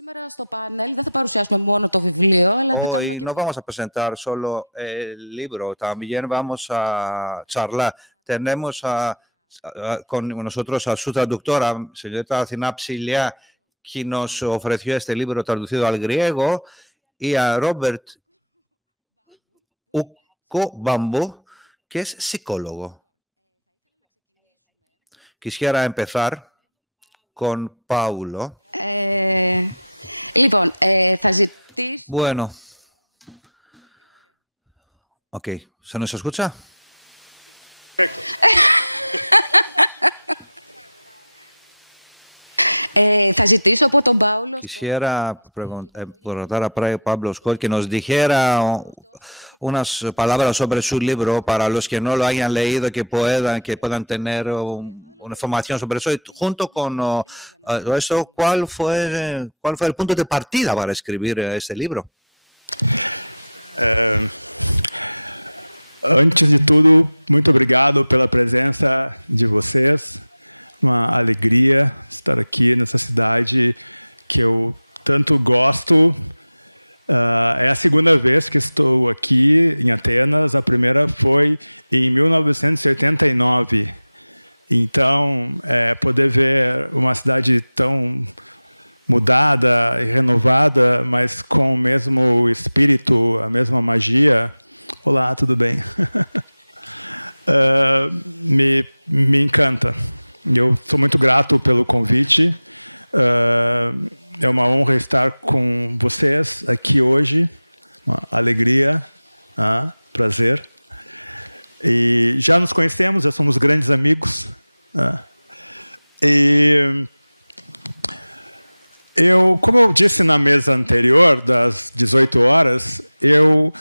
Σήμερα στο πάνελ δεν θα παρουσιάσουμε μόνο το βιβλίο, αλλά θα κάνουμε Hoy no vamos a presentar solo el libro, también vamos a charlar. Tenemos con nosotros a su traductora, señorita Athina Psilia, quien nos ofreció este libro traducido al griego, y a Robert Ukobambu, que es psicólogo. Quisiera empezar con Paulo. Λοιπόν, θα ζητήσω... Bueno. Ok. ¿Se nos escucha? Perfecto. Θα ζητήσω από τον Πάουλο... Quisiera preguntar a Pablo Scott que nos dijera unas palabras sobre su libro para los que no lo hayan leído, que puedan tener una información sobre eso. Y junto con eso, ¿cuál fue el punto de partida para escribir este libro? Antes de tudo, muito obrigado pela presença de vocês. Uma alegria estar aqui nessa cidade que eu tanto gosto. É a segunda vez que estou aqui em Atenas. A primeira foi em 1989. Então, poder ver uma cidade tão mudada e renovada, mas com o mesmo espírito, a mesma magia. Olá, tudo bem? Me encanta. Eu sou muito grato pelo convite. É uma honra estar com vocês aqui hoje. Uma alegria, prazer. E já nos conhecemos, já somos grandes amigos. Como eu disse na mesa anterior, das 18 horas, eu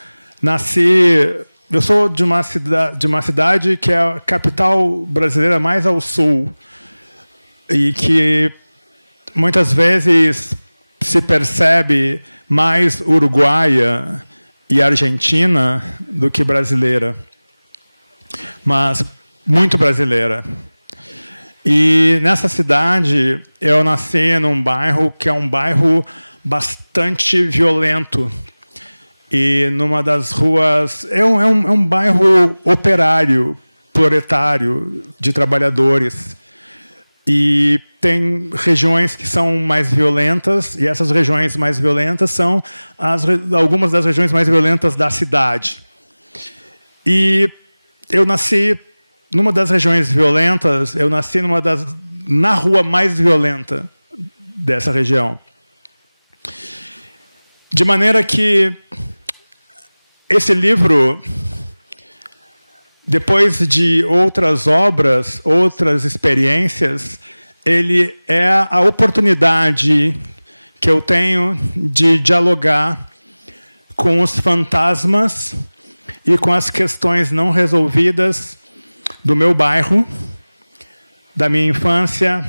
sou de uma cidade que é a capital brasileira mais ao sul e que muitas vezes se percebe mais uruguaia e argentina do que brasileira, mas muito brasileira. E nessa cidade eu nasci num bairro que é um bairro bastante violento. E numa das ruas... É um bairro operário, proletário, de trabalhadores. E tem regiões que são mais violentas, e essas regiões mais violentas são algumas das regiões mais violentas da cidade. E eu nasci numa das regiões violentas, eu nasci na rua mais violenta dessa região. De maneira que esse livro, depois de outras obras, outras experiências, ele é a oportunidade que eu tenho de dialogar com os fantasmas e com as questões não resolvidas do meu bairro, da minha infância,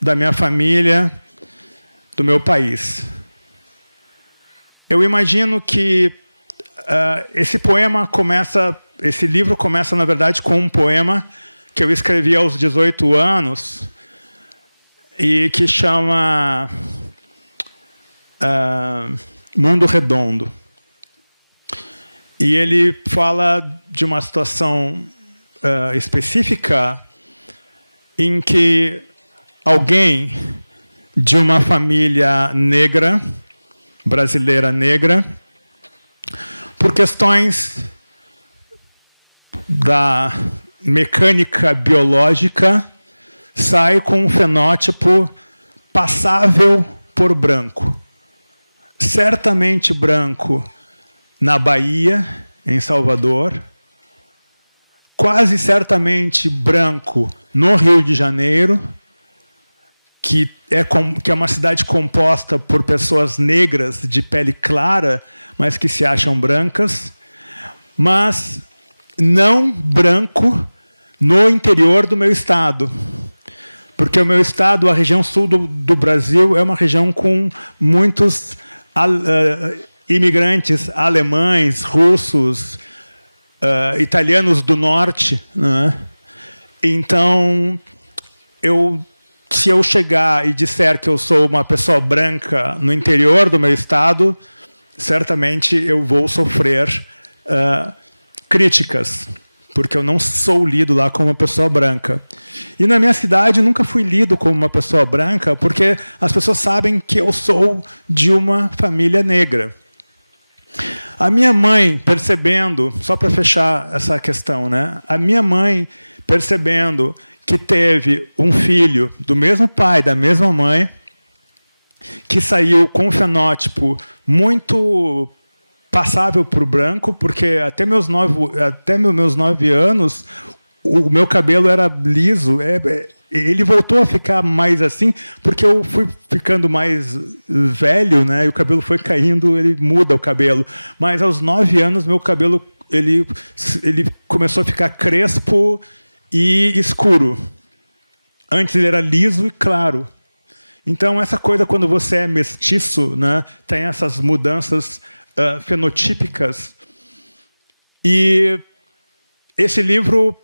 da minha família, do meu país. Eu imagino que esse livro começa, na verdade, com um poema que eu escrevi aos 18 anos e que chama Mundo Redondo. E ele fala de uma situação específica em que alguém de uma família negra, brasileira negra, por questões da mecânica biológica, sai com um fenótipo passável por branco. Certamente branco na Bahia, em Salvador, quase certamente branco no Rio de Janeiro, que é uma cidade composta por pessoas negras de pele clara, mas que se acham brancas, mas não branco no interior do meu estado. Porque o meu estado, a região sul do Brasil, é uma região com muitos imigrantes alemães, russos, italianos do norte, né? Então, eu se eu chegar e disser que eu sou uma pessoa branca no interior do meu estado, certamente eu vou sofrer críticas, porque eu não sou lido lá como uma pessoa branca. E na minha cidade nunca fui lido como uma pessoa branca, porque as pessoas sabem que eu sou de uma família negra. A minha mãe, percebendo, só para fechar essa questão, né? A minha mãe, percebendo que teve um filho do mesmo pai, da mesma mãe, que saiu com um fenótipo muito passável para o branco, porque até meus 9 anos, o meu cabelo era liso. Ele voltou a ficar mais assim, porque eu fui ficando mais velho, né? E o cabelo foi caindo, ele muda o cabelo. Mas aos 9 anos, meu cabelo ele começou a ficar crespo e escuro. Antes ele era liso e claro. Então, essa coisa, quando você é mestiço, né, tem essas mudanças fenotípicas. E esse livro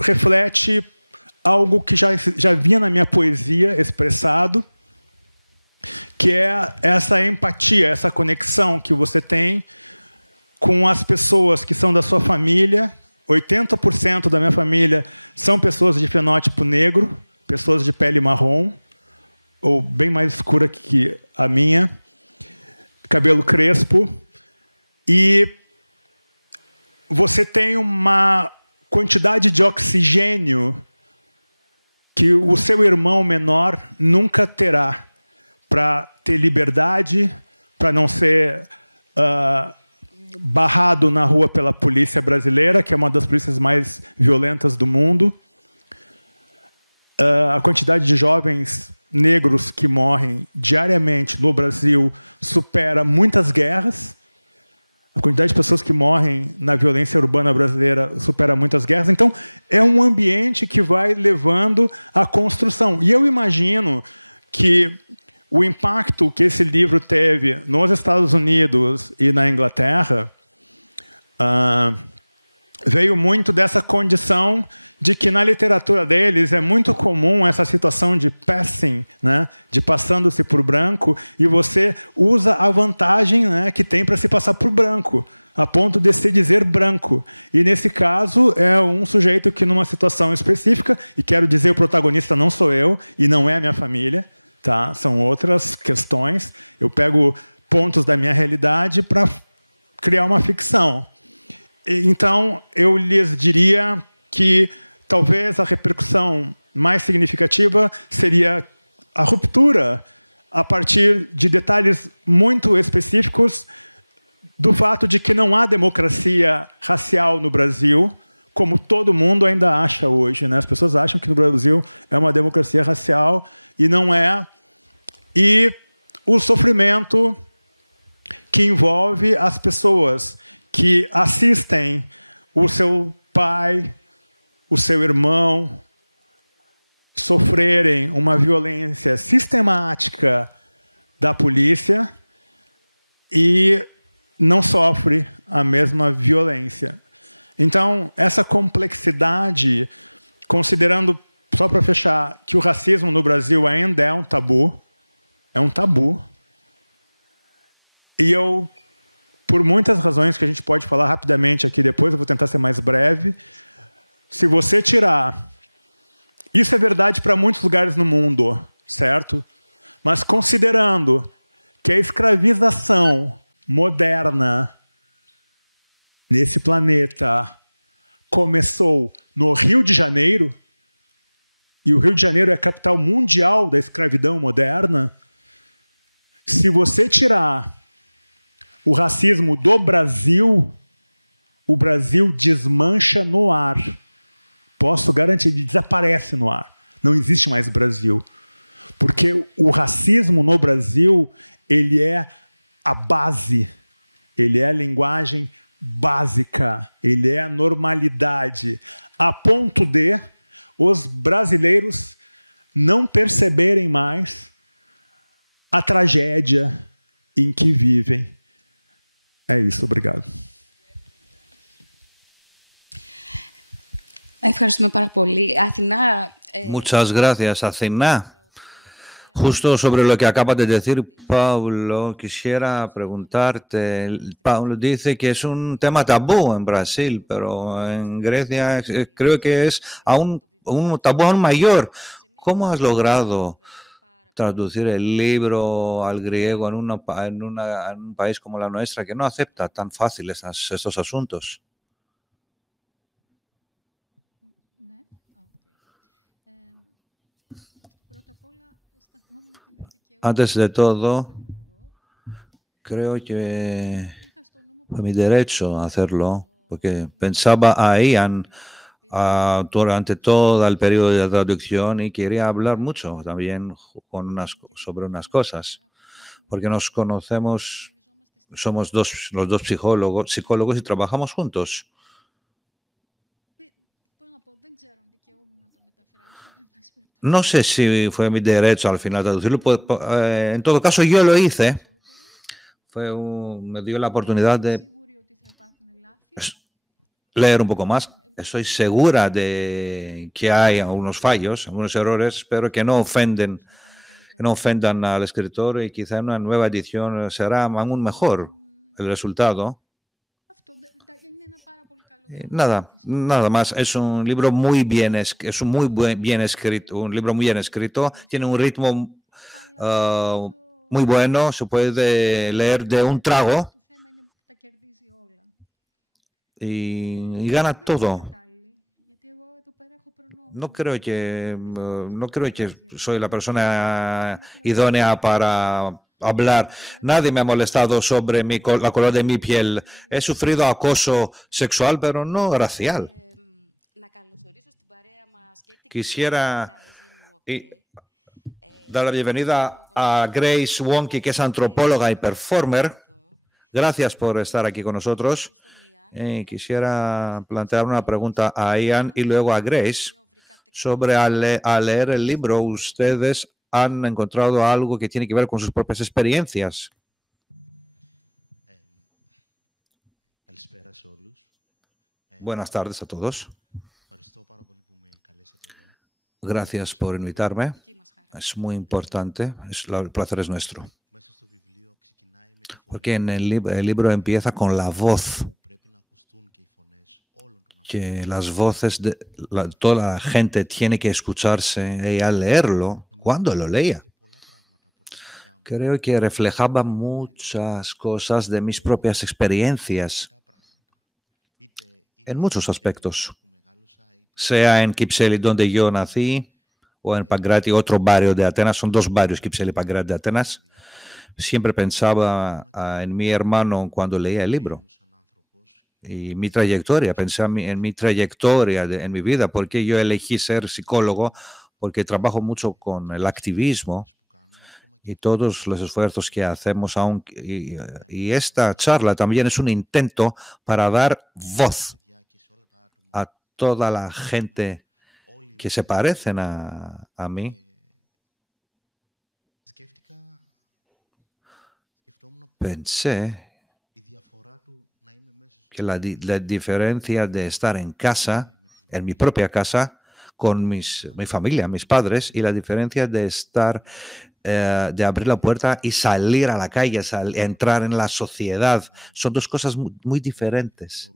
reflete algo que já vinha na minha poesia expressado, que é essa empatia, essa conexão que você tem com as pessoas que são da sua família. 80% da minha família são pessoas de fenótipo negro, pessoas de pele marrom, ou bem mais escura que a minha, cabelo crespo. E você tem uma quantidade de oxigênio que o seu irmão menor nunca terá, para ter liberdade, para não ser barrado na rua pela polícia brasileira, que é uma das polícias mais violentas do mundo. A quantidade de jovens negros que morrem diariamente no Brasil supera muitas guerras. A quantidade de pessoas que morrem na violência urbana brasileira supera muitas guerras. Então, é um ambiente que vai levando à construção. E eu imagino que o impacto que esse livro teve nos Estados Unidos e na Inglaterra veio muito dessa condição de que na literatura deles é muito comum essa situação de passing, né, de passando-se por branco, e você usa a vantagem, né, que tem para se passar por branco, a ponto de se dizer branco. E nesse caso é um sujeito que numa situação específica, e quero dizer, o protagonista não sou eu e não é a minha família, tá? São outras questões. Eu pego pontos da minha realidade para criar uma ficção. Então, eu lhes diria que talvez a repercussão mais significativa seria a ruptura a partir de detalhes muito específicos do fato de que não há democracia racial no Brasil, como todo mundo ainda acha hoje, né? As pessoas acham que no Brasil é uma democracia racial e não é. E o sofrimento que envolve as pessoas que assistem o seu pai, o seu irmão sofrerem uma violência sistemática da polícia e não sofre a mesma violência. Então, essa complexidade, considerando, só para fechar, que o racismo no Brasil ainda é um tabu, e eu, por muitas razões que a gente pode falar rapidamente aqui depois, eu vou tentar ser mais breve. Se você tirar... Isso é verdade para muitos lugares no mundo, certo? Mas considerando que a escravização moderna nesse planeta começou no Rio de Janeiro, e o Rio de Janeiro é a capital mundial da escravidão moderna, se você tirar o racismo do Brasil, o Brasil desmancha no ar. Posso garantir, ele desaparece no ar. Não existe mais Brasil. Porque o racismo no Brasil, ele é a base, ele é a linguagem básica, ele é a normalidade, a ponto de os brasileiros não perceberem mais a tragédia em que vivem. É isso, obrigado. Ευχαριστούμε πάρα πολύ. Αθηνά... Muchas gracias, Αθηνά. Justo sobre lo que acabas de decir, Pablo, quisiera preguntarte. Pablo dice que es un tema tabú en Brasil, pero en Grecia creo que es aún un tabú aún mayor. ¿Cómo has logrado traducir el libro al griego en un país como la nuestra que no acepta tan fácil estos asuntos? Antes de todo, creo que fue mi derecho hacerlo, porque pensaba a Ian durante todo el periodo de traducción y quería hablar mucho también sobre unas cosas, porque nos conocemos, somos los dos psicólogos y trabajamos juntos. No sé si fue mi derecho al final traducirlo. En todo caso, yo lo hice. Me dio la oportunidad de leer un poco más. Estoy segura de que hay algunos fallos, algunos errores, pero que no ofendan al escritor, y quizá en una nueva edición será aún mejor el resultado. Nada más. Es un libro muy bien escrito, un libro muy bien escrito. Tiene un ritmo muy bueno, se puede leer de un trago y gana todo. No creo que soy la persona idónea para hablar. Nadie me ha molestado sobre la color de mi piel. He sufrido acoso sexual, pero no racial. Quisiera dar la bienvenida a Grace Wonky, que es antropóloga y performer. Gracias por estar aquí con nosotros. Quisiera plantear una pregunta a Ian y luego a Grace sobre al leer el libro, ustedes han encontrado algo que tiene que ver con sus propias experiencias. Buenas tardes a todos. Gracias por invitarme. Es muy importante. El placer es nuestro. Porque en el libro empieza con la voz. Que las voces de toda la gente tiene que escucharse, y al leerlo, cuando lo leía, creo que reflejaba muchas cosas de mis propias experiencias en muchos aspectos, sea en Kypseli, donde yo nací, o en Pagrati, otro barrio de Atenas. Son dos barrios, Kypseli y Pagrati de Atenas. Siempre pensaba en mi hermano cuando leía el libro. Y mi trayectoria, pensé en mi trayectoria en mi vida, porque yo elegí ser psicólogo, porque trabajo mucho con el activismo y todos los esfuerzos que hacemos, y esta charla también es un intento para dar voz a toda la gente que se parecen a mí. Pensé que la diferencia de estar en casa, en mi propia casa, con mi familia, mis padres, y la diferencia de estar, de abrir la puerta y salir a la calle, entrar en la sociedad, son dos cosas muy diferentes.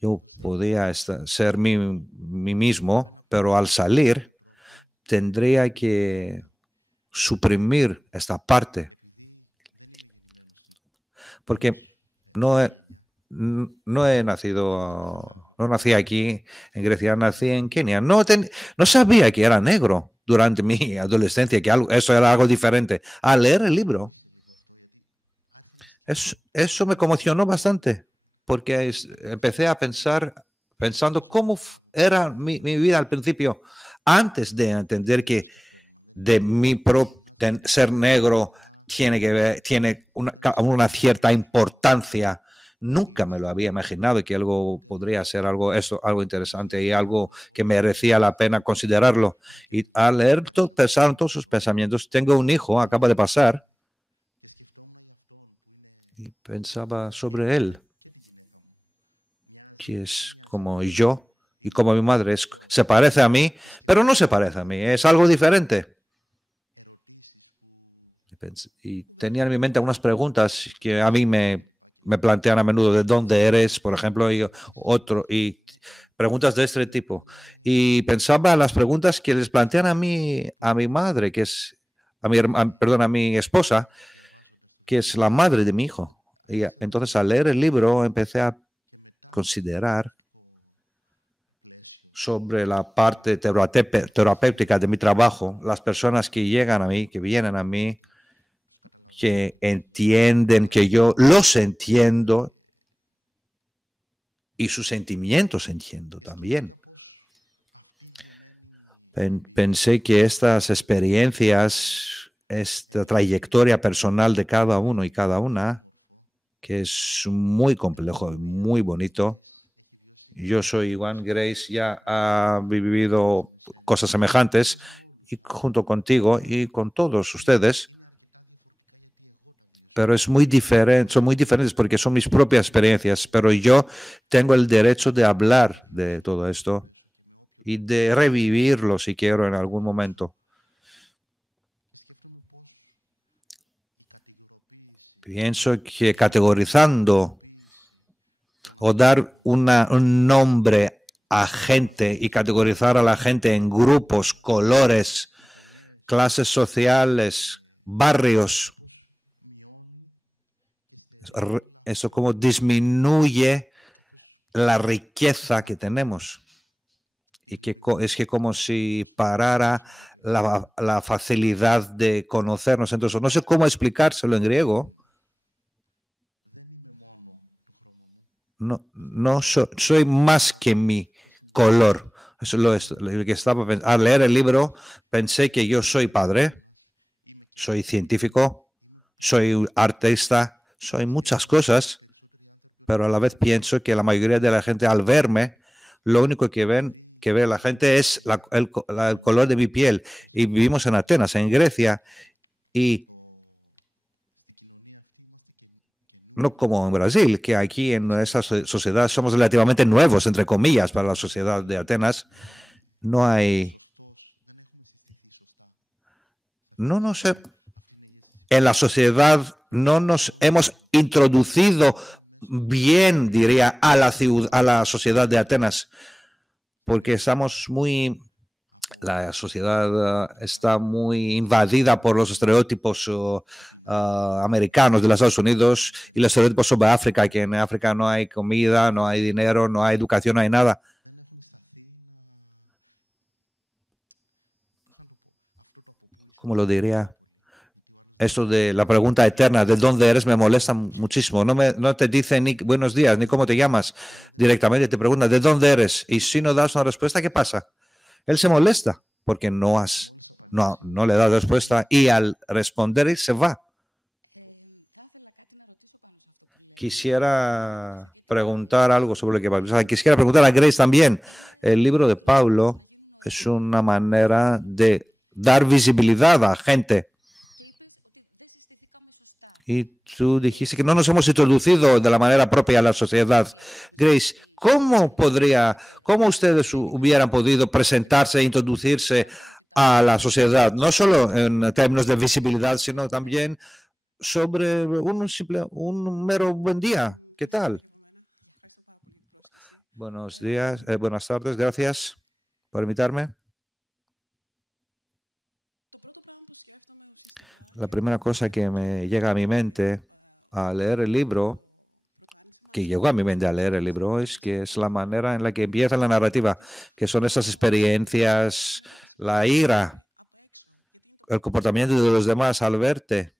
Yo podía ser mí mismo, pero al salir tendría que suprimir esta parte, porque no nací aquí en Grecia, nací en Kenia. No sabía que era negro durante mi adolescencia, que eso era algo diferente. Al leer el libro, eso me conmocionó bastante, porque empecé a pensando cómo era mi vida al principio, antes de entender que ser negro tiene una cierta importancia. Nunca me lo había imaginado, que algo podría ser algo interesante y algo que merecía la pena considerarlo. Y al leer pensaron todos sus pensamientos. Tengo un hijo, acaba de pasar, y pensaba sobre él, que es como yo y como mi madre. Se parece a mí, pero no se parece a mí. Es algo diferente. Y tenía en mi mente algunas preguntas que a mí me plantean a menudo: ¿de dónde eres? Por ejemplo, y preguntas de este tipo. Y pensaba en las preguntas que les plantean a mi madre, que es, perdón, a mi esposa, que es la madre de mi hijo. Y entonces, al leer el libro, empecé a considerar sobre la parte terapéutica de mi trabajo, las personas que llegan a mí, que vienen a mí, que entienden que yo los entiendo y sus sentimientos entiendo también. Pensé que estas experiencias, esta trayectoria personal de cada uno y cada una, que es muy complejo, muy bonito. Yo soy Juan, Grace ya ha vivido cosas semejantes, y junto contigo y con todos ustedes, pero es muy diferente, son muy diferentes porque son mis propias experiencias, pero yo tengo el derecho de hablar de todo esto y de revivirlo si quiero en algún momento. Pienso que categorizando o dar un nombre a gente y categorizar a la gente en grupos, colores, clases sociales, barrios, eso como disminuye la riqueza que tenemos. Y que es que como si parara la facilidad de conocernos. Entonces, no sé cómo explicárselo en griego. No soy más que mi color. Eso es lo que estaba pensando. Al leer el libro, pensé que yo soy padre, soy científico, soy artista, soy muchas cosas, pero a la vez pienso que la mayoría de la gente, al verme, lo único que ve la gente es el color de mi piel. Y vivimos en Atenas, en Grecia, y no como en Brasil, que aquí en esa sociedad somos relativamente nuevos, entre comillas, para la sociedad de Atenas. No hay... No sé. En la sociedad no nos hemos introducido bien, diría, a la sociedad de Atenas, porque estamos muy... La sociedad está muy invadida por los estereotipos americanos de los Estados Unidos y los estereotipos sobre África, que en África no hay comida, no hay dinero, no hay educación, no hay nada. ¿Cómo lo diría? Esto de la pregunta eterna, ¿de dónde eres?, me molesta muchísimo. No te dice ni buenos días, ni cómo te llamas. Directamente te pregunta, ¿de dónde eres? Y si no das una respuesta, ¿qué pasa? Él se molesta porque no le das respuesta y al responder se va. Quisiera preguntar algo sobre lo que Pablo. Quisiera preguntar a Grace también. El libro de Pablo es una manera de dar visibilidad a gente. Y tú dijiste que no nos hemos introducido de la manera propia a la sociedad. Grace, ¿cómo ustedes hubieran podido presentarse e introducirse a la sociedad? No solo en términos de visibilidad, sino también sobre un mero buen día. ¿Qué tal? Buenos días, buenas tardes, gracias por invitarme. La primera cosa que me llega a mi mente al leer el libro, es que es la manera en la que empieza la narrativa, que son esas experiencias, la ira, el comportamiento de los demás al verte.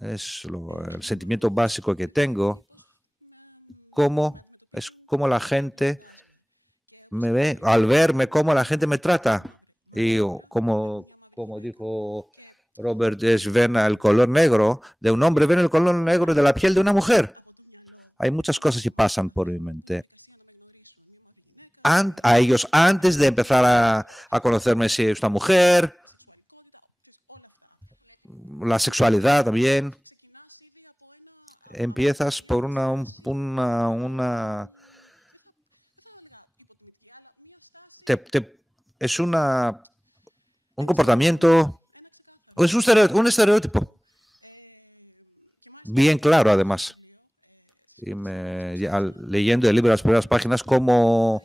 Es el sentimiento básico que tengo, es como la gente me ve, al verme, cómo la gente me trata. Y como dijo Robert, ven el color negro de un hombre, ven el color negro de la piel de una mujer. Hay muchas cosas que pasan por mi mente. A ellos, antes de empezar a conocerme si es una mujer, la sexualidad también. Empiezas por es una un comportamiento, es un estereotipo, bien claro además. Y leyendo el libro, las primeras páginas, como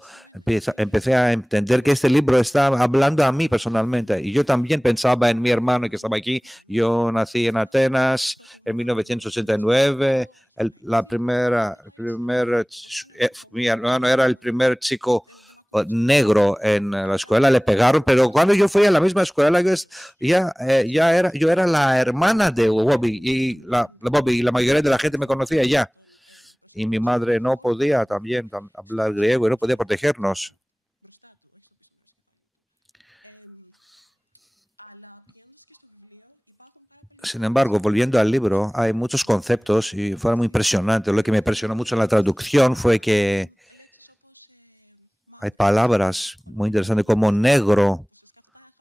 empecé a entender que este libro está hablando a mí personalmente. Y yo también pensaba en mi hermano que estaba aquí. Yo nací en Atenas en 1989. Mi hermano era el primer chico negro en la escuela, le pegaron, pero cuando yo fui a la misma escuela, yo era la hermana de Bobby y la mayoría de la gente me conocía ya. Y mi madre no podía también hablar griego y no podía protegernos. Sin embargo, volviendo al libro, hay muchos conceptos y fue muy impresionante. Lo que me impresionó mucho en la traducción fue que hay palabras muy interesantes como negro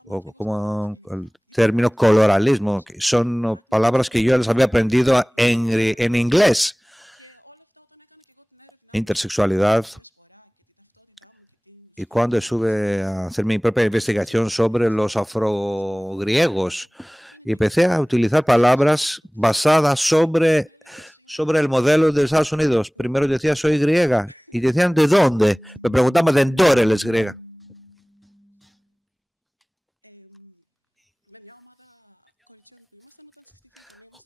o como el término coloralismo, que son palabras que yo les había aprendido en inglés. Intersexualidad. Y cuando estuve a hacer mi propia investigación sobre los afrogriegos, empecé a utilizar palabras basadas sobre el modelo de Estados Unidos. Primero decía, soy griega. Y decían, ¿de dónde? Me preguntaban, ¿de dónde eres griega?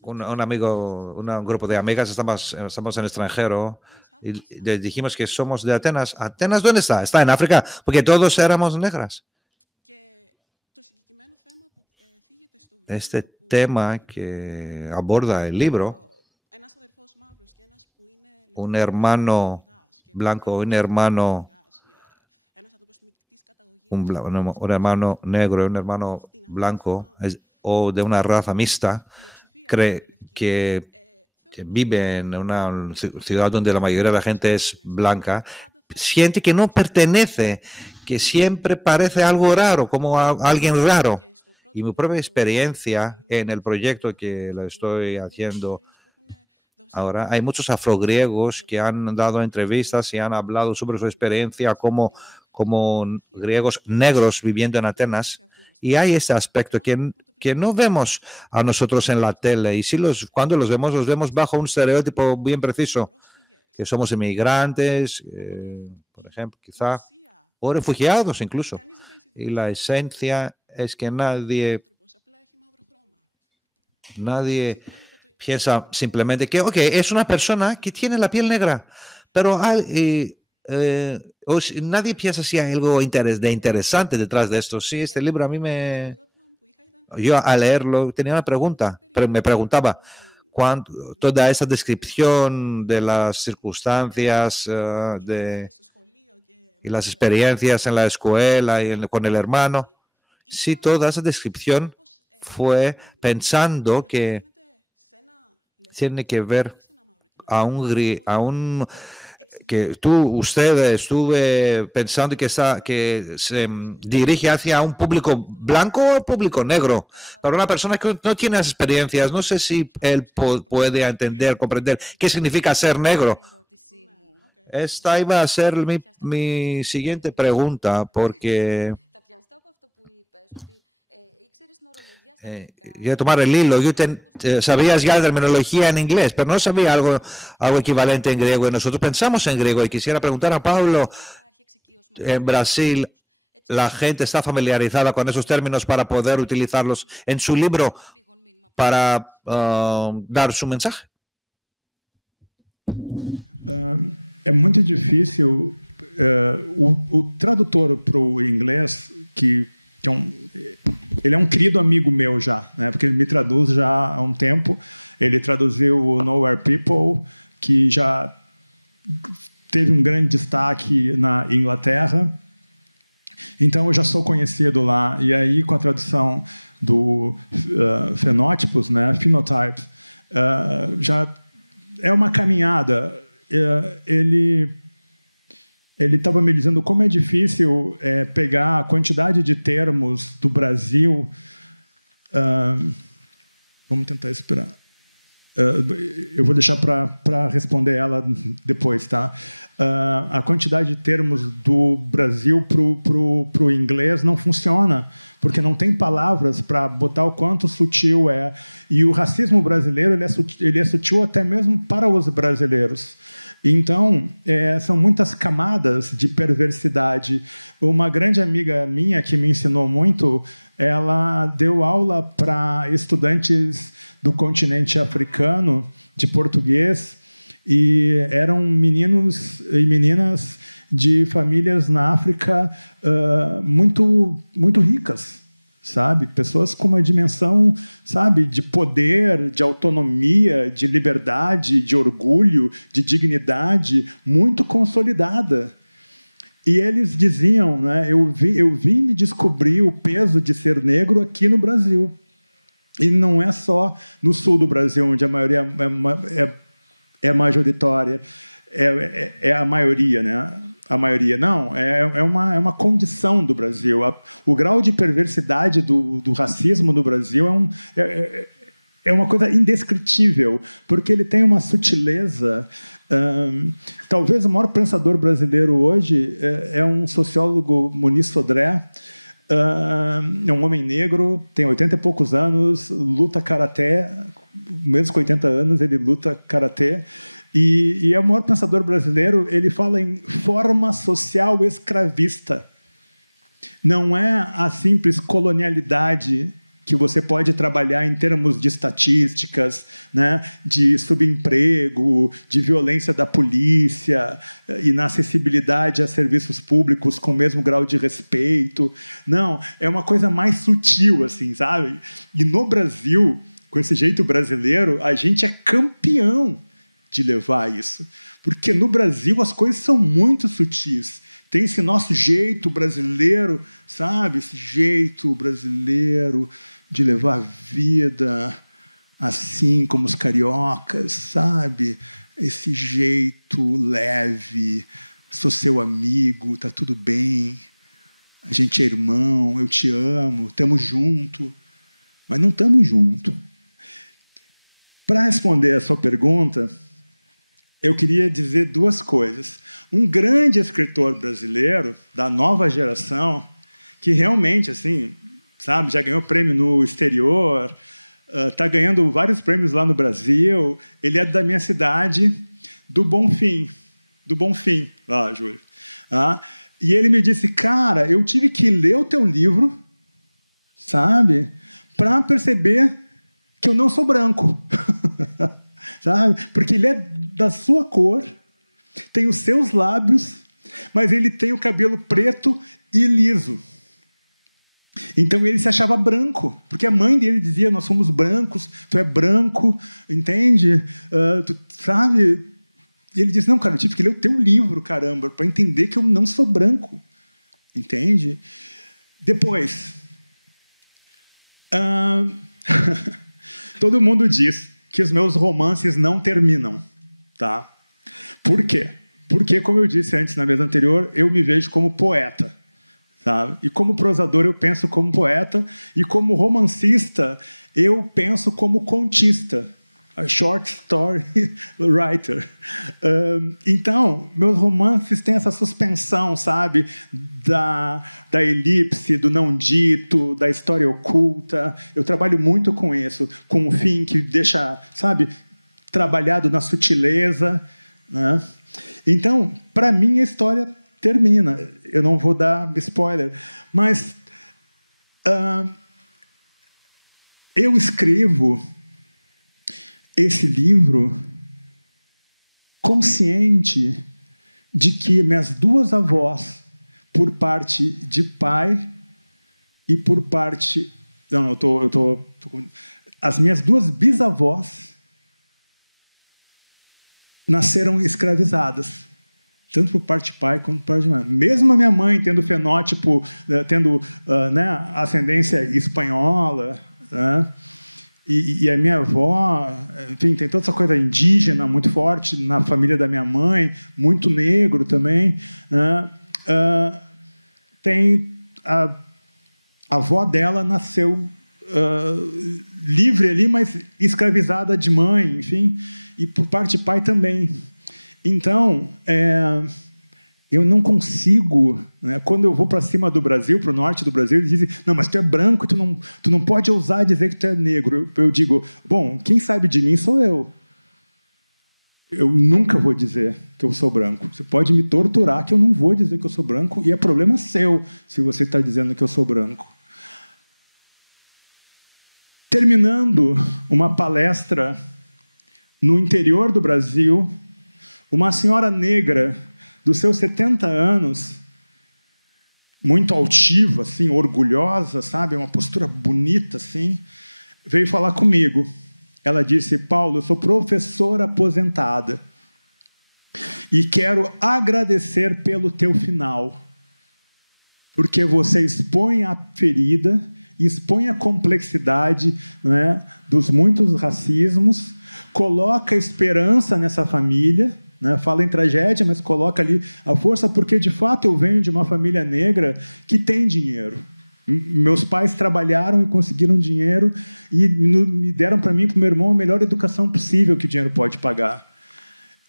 Un grupo de amigas, estamos en el extranjero y les dijimos que somos de Atenas. ¿Atenas dónde está? Está en África, porque todos éramos negras. Este tema que aborda el libro, un hermano blanco, un hermano negro, un hermano blanco o de una raza mixta, que vive en una ciudad donde la mayoría de la gente es blanca, siente que no pertenece, que siempre parece algo raro, como alguien raro. Y mi propia experiencia en el proyecto que lo estoy haciendo ahora, hay muchos afrogriegos que han dado entrevistas y han hablado sobre su experiencia como griegos negros viviendo en Atenas. Y hay este aspecto que no vemos a nosotros en la tele. Y cuando los vemos bajo un estereotipo bien preciso, que somos inmigrantes, por ejemplo, quizá, o refugiados incluso. Y la esencia es que nadie piensa simplemente que, es una persona que tiene la piel negra, pero nadie piensa si hay algo interesante detrás de esto. Sí, este libro a mí yo al leerlo tenía una pregunta, pero me preguntaba, toda esa descripción de las circunstancias y las experiencias en la escuela y con el hermano, sí, toda esa descripción fue pensando que tiene que ver estuve pensando que se dirige hacia un público blanco o público negro. Para una persona que no tiene las experiencias, no sé si él puede entender, comprender qué significa ser negro. Esta iba a ser mi siguiente pregunta, porque yo tomar el hilo. Sabías ya la terminología en inglés, pero no sabía algo equivalente en griego. Y nosotros pensamos en griego. Y quisiera preguntar a Pablo, en Brasil, ¿la gente está familiarizada con esos términos para poder utilizarlos en su libro para dar su mensaje? É muito difícil. O tradutor para o inglês, ele é um querido amigo meu já, né? Porque ele me traduz já há um tempo. Ele traduziu o Nowhere People, que já teve um grande destaque na Inglaterra. Então, eu já sou conhecido lá. E aí, com a tradução do Fenótipos, né? Phenotypes, já é uma caminhada. Ele estava me dizendo como é difícil pegar a quantidade de termos do Brasil. Vamos tentar esperar. Eu vou deixar para responder ela depois, tá? A quantidade de termos do Brasil para o inglês não funciona, porque não tem palavras para botar o quanto sutil é. E o racismo brasileiro ele é sutil até mesmo para os brasileiros. Então, são muitas camadas de perversidade. Uma grande amiga minha que me ensinou muito, ela deu aula para estudantes do continente africano de português e eram meninos e meninas de famílias na África muito ricas, sabe? Pessoas com uma dimensão, sabe, de poder, de autonomia, de liberdade, de orgulho, de dignidade muito consolidada. E eles diziam, né, eu vim me descobrir o peso de ser negro aqui no Brasil. E não é só no sul do Brasil, onde a maioria é majoritária, é a maioria, né? A maioria não, é uma condição do Brasil. O grau de perversidade do racismo no Brasil é uma coisa indescritível, porque ele tem uma sutileza. Talvez o maior pensador brasileiro hoje é um sociólogo, Muniz Sodré. É um homem negro, tem 80 e poucos anos, luta karatê, mesmo com 80 anos ele luta karatê, e é o maior pensador brasileiro. Ele fala em forma social escravista. Não é a simples colonialidade que você pode trabalhar em termos de estatísticas, né, de subemprego, de violência da polícia, inacessibilidade a serviços públicos com o mesmo grau de respeito. Não, é uma coisa mais sutil, assim, sabe? E no Brasil, com esse jeito brasileiro, a gente é campeão de levar isso. Porque no Brasil as coisas são muito sutis. Tem esse nosso jeito brasileiro, sabe? Esse jeito brasileiro de levar a vida assim como os cariocas, sabe? Esse jeito leve, sou seu amigo, tá tudo bem, a gente é irmão, eu te amo, estamos juntos, mas não estamos juntos. Para responder a sua pergunta, eu queria dizer duas coisas. Um grande escritor brasileiro da nova geração, que realmente, assim, sabe, já ganhou prêmio no exterior, está ganhando vários prêmios lá no Brasil. Ele é da minha cidade, do Bonfim, lá, Júlio. E ele me disse, cara, eu tive que ler o teu livro, sabe, para perceber que eu não sou branco, sabe? Porque ele é da sua cor, tem os seus lábios, mas ele tem o cabelo preto e liso. Então ele se achava branco, porque a mãe dele dizia, nós somos brancos, tu é branco, entende? Tu sabe? E ele disse, não, cara, eu tive que ler o teu livro, caramba, para entender que eu não sou branco, entende? Depois, todo mundo diz que os meus romances não terminam, tá? Por quê? Porque, como eu disse antes na mesa anterior, eu me vejo como poeta, sabe? E como prosador eu penso como poeta, e como romancista eu penso como contista, a short story writer. Então, meus romances têm essa suspensão, sabe? Da elipse, do não dito, da história oculta. Eu trabalho muito com isso, com o fim que deixa, sabe, trabalhado na sutileza, né? Então, para mim, a história termina. Eu não vou dar spoiler, mas eu escrevo esse livro consciente de que minhas duas avós, por parte de pai e por parte... Não, eu tô as minhas duas bisavós nasceram escravizadas, tanto por parte de pai quanto por parte de mãe. Mesmo a minha mãe tendo fenótipo, tendo né, ascendência espanhola, né? E a minha avó, enfim, tem toda essa coisa indígena muito forte na família da minha mãe, muito negro também, né? Tem a avó dela nasceu livre ali, mas escravizada de mãe, enfim, e por parte de pai também. Então, eu não consigo, né? Quando eu vou para cima do Brasil, para o norte do Brasil, eles dizem, não, mas tu é branco, tu não pode ousar dizer que tu é negro. Eu digo, bom, quem sabe de mim sou eu. Eu nunca vou dizer que eu sou branco. Você pode me torturar que eu não vou dizer que eu sou branco, e é problema seu se você está dizendo que eu sou branco. Terminando uma palestra no interior do Brasil, uma senhora negra dos seus 70 anos, muito altiva, assim, orgulhosa, sabe, uma postura bonita, assim, veio falar comigo. Ela disse, Paulo, eu sou professora aposentada e quero agradecer pelo teu final, porque você expõe a ferida, expõe a complexidade, né, dos muitos racismos, coloca esperança nessa família, né, fala em tragédia, mas coloca ali a força, porque, de fato, eu venho de uma família negra que tem dinheiro. Meus pais trabalharam e conseguiram dinheiro e me deram para mim e para o meu irmão a melhor educação possível que o dinheiro pode pagar.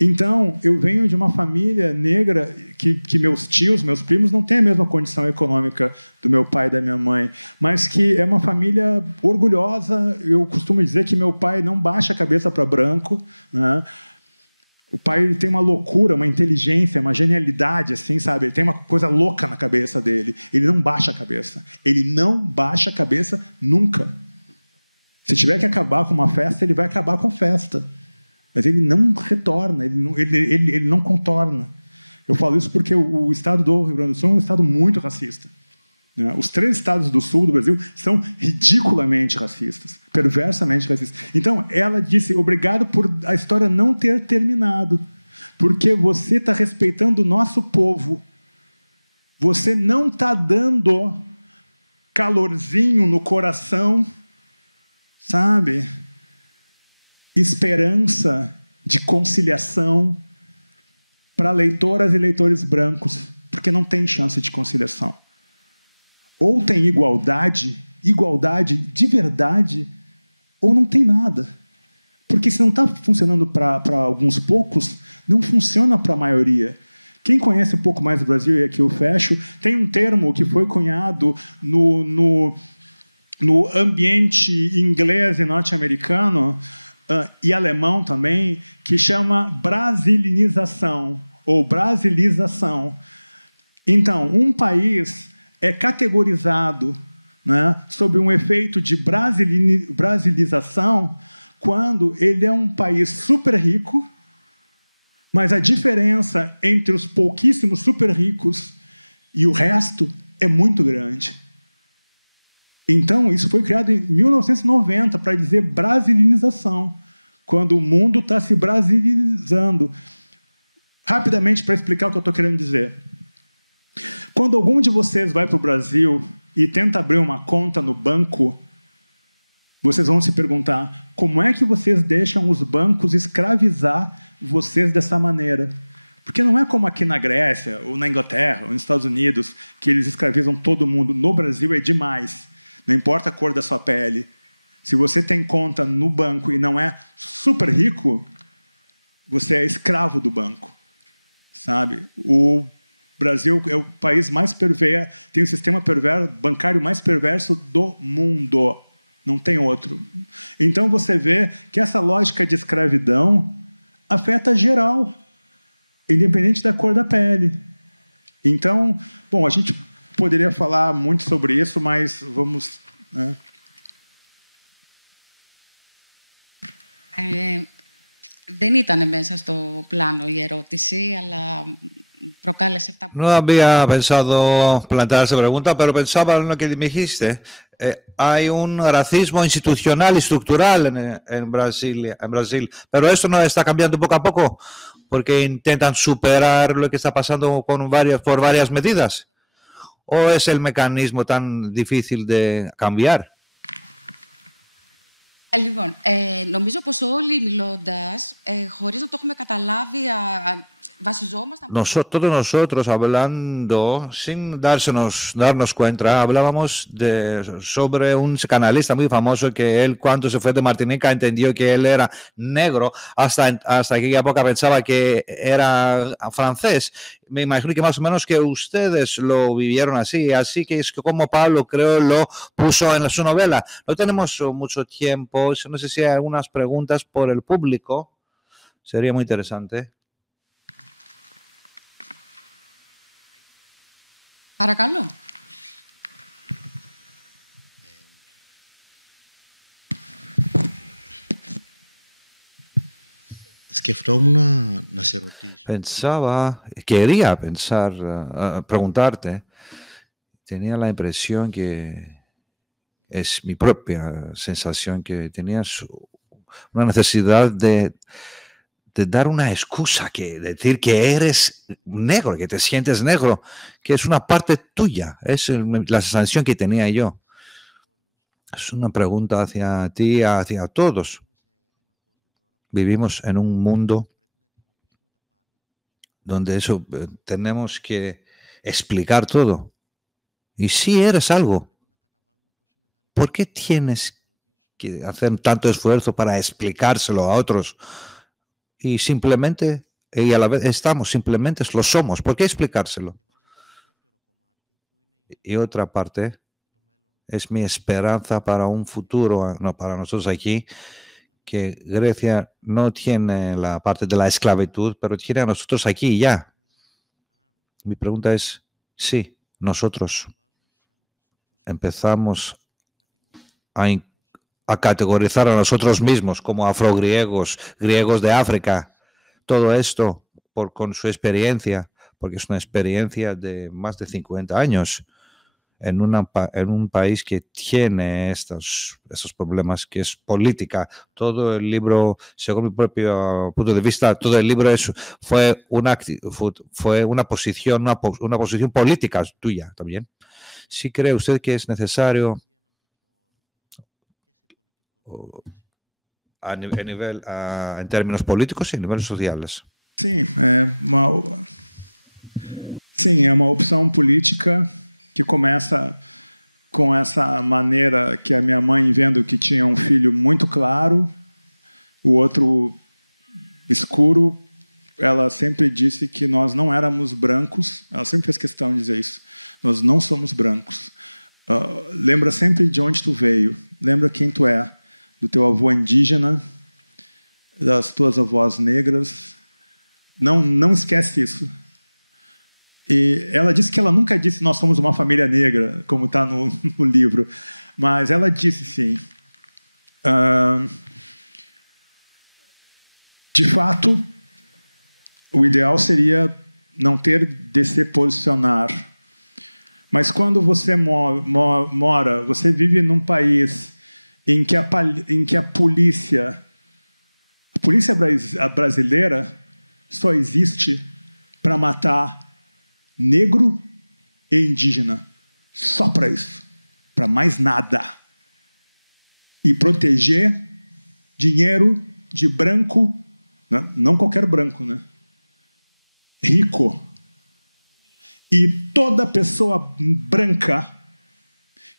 Então, eu venho de uma família negra que meus tios, meus primos, não têm a mesma condição econômica do meu pai e da minha mãe, mas que é uma família orgulhosa. Eu costumo dizer que meu pai não baixa a cabeça para branco, né? O pai, ele tem uma loucura, uma inteligência, uma genialidade, assim, sabe? Ele tem uma coisa louca na cabeça dele. Ele não baixa a cabeça. Ele não baixa a cabeça nunca. Se tiver que acabar com uma festa, ele vai acabar com a festa. Mas ele não retorna, ele não contorna. Eu falo isso porque o estado do Rio Grande do Sul é um estado muito racista. Os 3 estados do sul do Brasil são ridiculamente racistas, perversamente racistas. Então, ela disse, obrigado por a história não ter terminado, porque você está respeitando o nosso povo. Você não está dando calorzinho no coração, sabe? Esperança de conciliação para leitoras e leitores brancos, porque não tem chance de conciliação. Ou tem igualdade de verdade, ou não tem nada. Porque se não está funcionando para alguns poucos, não funciona para a maioria. Quem conhece um pouco mais do Brasil, e aqui eu fecho, tem um termo que foi cunhado no ambiente inglês e norte-americano, e alemão também, que chama brasilinização, ou brasilização. Então, um país é categorizado, né, sob um efeito de brasilização quando ele é um país super rico, mas a diferença entre os pouquíssimos super ricos e o resto é muito grande. Então, isso foi criado em 1990 para dizer brasilinização, quando o mundo está se brasilizando. Rapidamente, para explicar o que eu estou querendo dizer. Quando algum de vocês vai para o Brasil e tenta abrir uma conta no banco, vocês vão se perguntar, como é que vocês deixam os bancos escravizar vocês dessa maneira? Porque não é como aqui na Grécia, ou na Inglaterra, ou nos Estados Unidos, que eles escravizam todo mundo. No Brasil é demais. Não importa a cor da sua pele. Se você tem conta no banco e não é super rico, você é escravo do banco. Sabe? O Brasil é o país mais perverso, tem o sistema bancário mais perverso do mundo. Não tem outro. Então você vê que essa lógica de escravidão afeta geral, independente da cor da pele. Então, bom, a gente poderia falar muito sobre isso, mas vamos... Né? Δεν ήταν μέσα στο πλάνο η ερώτηση, αλλά προκάλεσε αυτά που... No había pensado plantear esa pregunta, pero pensaba en lo que me dijiste. Hay un racismo institucional y estructural en Brasil, pero esto no está cambiando poco a poco, porque intentan superar lo que está pasando por varias medidas. ¿O es el mecanismo tan difícil de cambiar? Λοιπόν, νομίζω πως όλοι μιλώντας, χωρίς να το έχουμε καταλάβει βασιζόμασταν... Todos nosotros hablando, sin darnos cuenta, hablábamos sobre un psicanalista muy famoso que él cuando se fue de Martinica entendió que él era negro, hasta aquella época pensaba que era francés. Me imagino que más o menos que ustedes lo vivieron así que es como Pablo creo lo puso en su novela. No tenemos mucho tiempo, no sé si hay algunas preguntas por el público, sería muy interesante. Παρακαλώ. Σκεφτόμουν να σε ρωτήσω. Quería preguntarte, tenía la impresión que es mi propia sensación que tenías una necesidad de dar una excusa, que decir que eres negro, que te sientes negro, que es una parte tuya. Es la sensación que tenía yo. Es una pregunta hacia ti, hacia todos. Vivimos en un mundo donde eso tenemos que explicar todo. Y si eres algo, ¿por qué tienes que hacer tanto esfuerzo para explicárselo a otros? Y simplemente, y a la vez simplemente lo somos. ¿Por qué explicárselo? Y otra parte es mi esperanza para un futuro, no, para nosotros aquí, que Grecia no tiene la parte de la esclavitud, pero tiene a nosotros aquí y ya. Mi pregunta es, sí, nosotros empezamos a categorizar a nosotros mismos como afrogriegos, griegos de África, todo esto con su experiencia, porque es una experiencia de más de 50 años en un país que tiene estos problemas, que es política. Todo el libro, según mi propio punto de vista, todo el libro fue una posición política tuya también. ¿Sí cree usted que es necesario en términos políticos y en niveles sociales? Sim, é uma opção política que começa com essa maneira que a minha mãe, vendo que tinha um filho muito claro, o outro escuro, ela sempre disse que nós não éramos brancos, ela sempre fez questão de dizer isso, nós não somos brancos. Lembra sempre de onde tu veio, lembra quem tu é, do teu avô indígena, das tuas avós negras, não esquece isso. E ela disse que ela nunca disse nós somos uma família negra, como está no livro, mas ela disse sim. De fato, o ideal seria não ter de se posicionar. Mas quando você você vive num país em que a polícia brasileira só existe para matar negro e indígena. Só para isso. Para mais nada. E proteger dinheiro de branco, não qualquer branco, né? Rico. E toda pessoa branca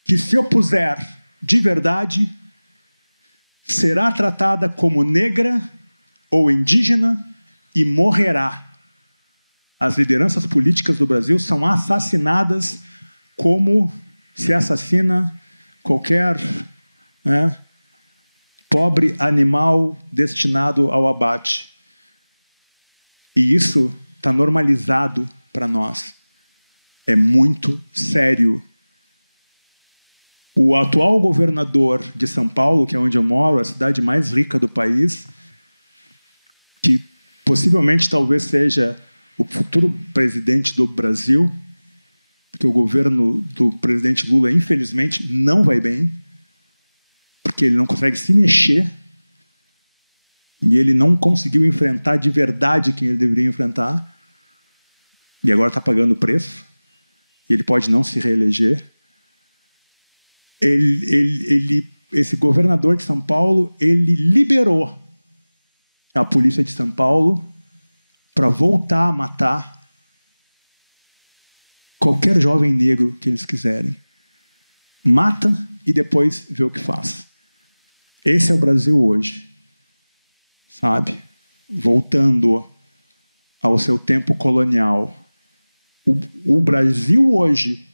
que se opuser de verdade será tratada como negra ou indígena e morrerá. As lideranças políticas do Brasil são assassinadas como se assassina qualquer pobre animal destinado ao abate. E isso está normalizado para nós. É muito sério. O atual governador de São Paulo, que é onde eu moro, a cidade mais rica do país, que possivelmente talvez seja o futuro presidente do Brasil, porque o governo do presidente Lula, infelizmente, não vai bem, porque ele não consegue se mexer e ele não conseguiu enfrentar de verdade quem ele deveria enfrentar e agora está pagando o preço e ele pode não se reeleger. Esse governador de São Paulo, ele liberou a polícia de São Paulo para voltar a matar qualquer jovem negro que eles quiserem. Mata e depois vê o que faz. Esse é o Brasil hoje. Sabe? Voltando ao seu tempo colonial. O Brasil hoje,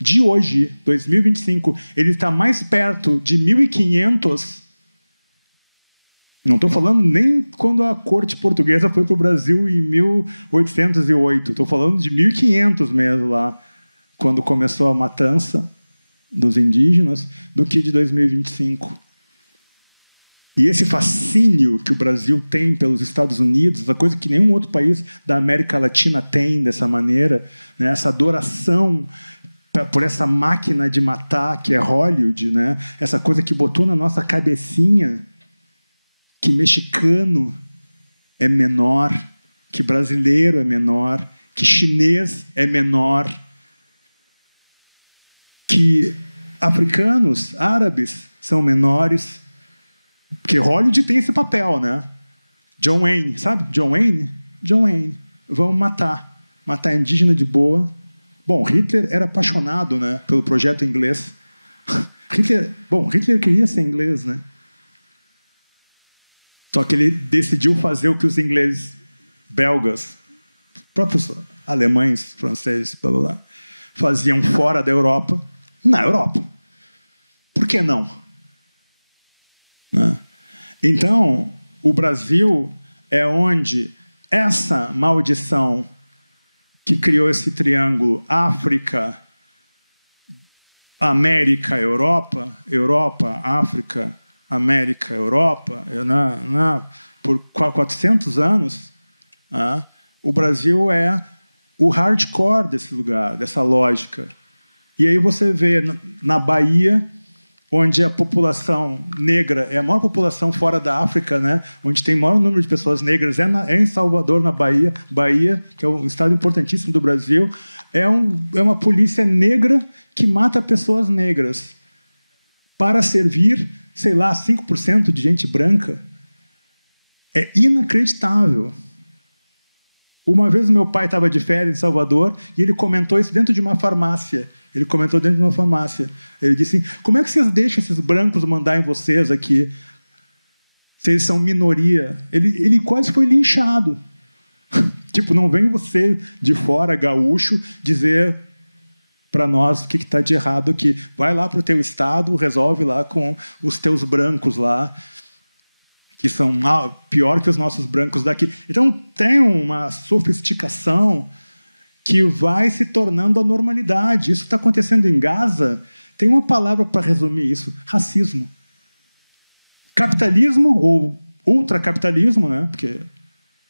de hoje, 2025, ele está mais perto de 1500. Não estou falando nem quando a corte portuguesa foi para o Brasil em 1808. Estou falando de 1500 mesmo lá, quando começou a matança dos indígenas, do que de 2025. E esse fascínio que o Brasil tem pelos Estados Unidos, a coisa que nenhum outro país da América Latina tem dessa maneira, né? Essa adoração por essa máquina de matar que é Hollywood, né? Essa coisa que botou na nossa cabecinha que mexicano é menor, que brasileiro é menor, que chinês é menor, que africanos, árabes são menores. Porque Hollywood tem esse papel, né? John Wayne, sabe? John Wayne? John Wayne. Vamos matar. Matar indígena de boa. Bom, Hitler era apaixonado, né, pelo projeto inglês. Hitler queria ser inglês, né? Só que ele decidiu fazer o que os ingleses, belgas, próprios alemães, franceses, blá, blá, blá, faziam fora da Europa, na Europa. Por que não? Então, o Brasil é onde essa maldição que criou esse triângulo África, América, Europa, Europa, África, América, Europa, por 400 anos, o Brasil é o hardcore desse lugar, dessa lógica. E aí você vê na Bahia, onde a população negra é a maior população fora da África, né? Onde tem o maior número de pessoas negras, é em Salvador, na Bahia. Bahia, que é um estado importantíssimo do Brasil, é uma polícia negra que mata pessoas negras para servir, sei lá, 5% de gente branca. É inacreditável. Uma vez o meu pai estava de férias em Salvador e ele comentou isso dentro de uma farmácia. Ele disse assim, como é que vocês deixam esses brancos mandar em vocês aqui? Se eles são minoria. Ele quase foi linchado. Tipo, não vem você de fora, gaúcho, dizer para nós o que está de errado aqui. Vai lá para o teu estado, resolve lá com os teus brancos lá, que são pior que os nossos brancos daqui. Então, tem uma sofisticação que vai se tornando a normalidade. Isso está acontecendo em Gaza. Tem uma palavra para resumir isso: racismo. Capitalismo ou ultracapitalismo, né? Porque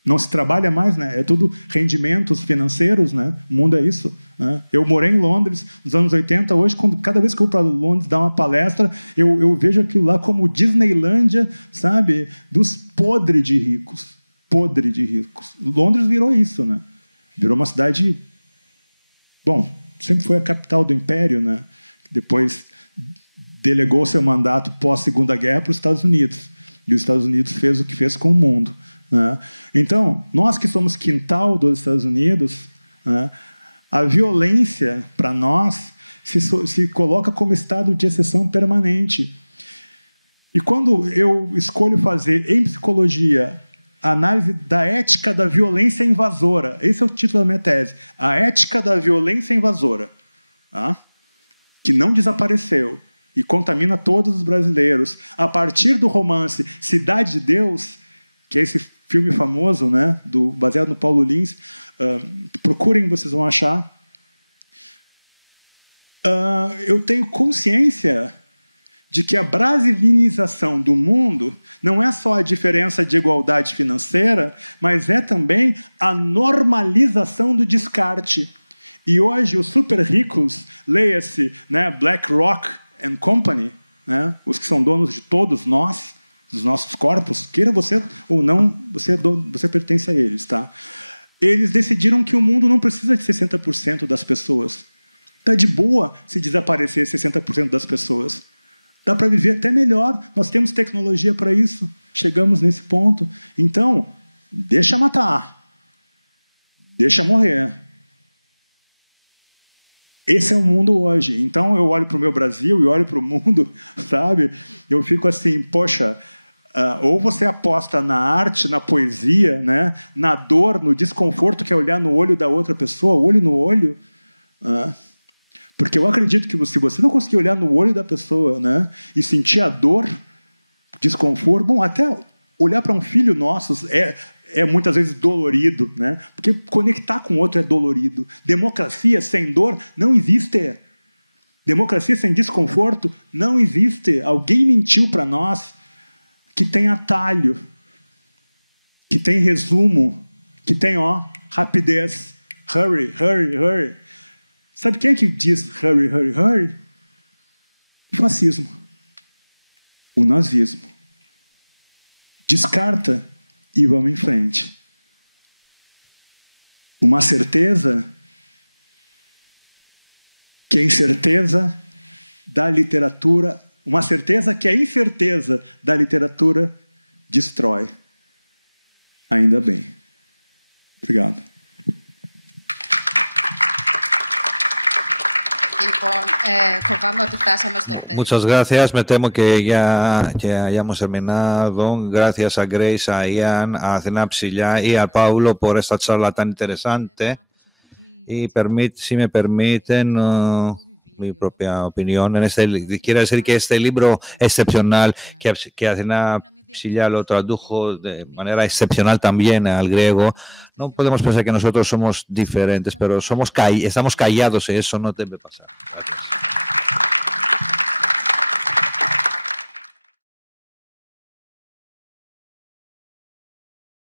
não se trabalha mais, né? É tudo rendimentos financeiros, né? O mundo é isso, né? Eu morei em Londres nos anos 80. Hoje, cada vez que eu vou para Londres dar uma palestra, eu vejo aquilo lá como Disneylândia, sabe? Dos podres de ricos. Podre de ricos. Londres virou isso, né? Virou uma cidade... Bom, sempre foi a capital do Império, né? Depois delegou seu mandato pós-Segunda Guerra para os Estados Unidos. E os Estados Unidos fez o que fez com o mundo, né? Então, nós que somos quintal dos Estados Unidos, né, a violência, para nós, se coloca como estado de exceção permanente. E quando eu escolho fazer, em psicologia, a análise da ética da violência invasora. Esse é o título da minha tese. A ética da violência invasora. Tá? Que não desapareceu e contamina todos os brasileiros. A partir do romance Cidade de Deus, que é esse filme famoso, né, baseado no Paulo Lins, procurem, vocês vão achar. Eu tenho consciência de que a brasilinização do mundo não é só a diferença de igualdade financeira, mas é também a normalização do descarte. E hoje os super ricos, leia-se, né, BlackRock and Company, né, os que são donos de todos nós, dos nossos corpos, queira você ou não, você pertence a eles, tá? Eles decidiram que o mundo não precisa de 60% das pessoas. Está de boa se desaparecer 60% das pessoas. Dá para viver até melhor. Nós temos tecnologia para isso. Chegamos nesse ponto. Então, deixa matar. Deixa morrer. Esse é o mundo hoje. Então eu olho para o meu Brasil e olho para o mundo, sabe? Eu fico assim, poxa, ou você aposta na arte, na poesia, né? Na dor, no desconforto, que é olhar no olho da outra pessoa, olho no olho. Porque eu acredito que se você não conseguir olhar no olho da pessoa, né? E sentir a dor, desconforto, bom, até olhar para um filho nosso é muitas vezes dolorido, né? Porque conectar com o outro é dolorido. Democracia sem dor não existe. Democracia sem desconforto não existe. Alguém mentiu para nós que tem atalho, que tem resumo, que tem rapidez. Hurry, hurry, hurry. Sabe quem é que diz hurry, hurry, hurry? O fascismo. O nazismo. Descarta e vamos em frente. Uma certeza que a incerteza da literatura, uma certeza que a incerteza da literatura destrói. Ainda bem. Obrigado. Muchas gracias. Me temo que ya hayamos terminado. Gracias a Grace, a Ian, a Athena Psylla y a Paulo por esta charla tan interesante. Y si me permiten mi propia opinión, quiero decir que este libro excepcional, que Athena Psylla lo tradujo de manera excepcional también al griego. No podemos pensar que nosotros somos diferentes, pero estamos callados y eso no debe pasar. Gracias.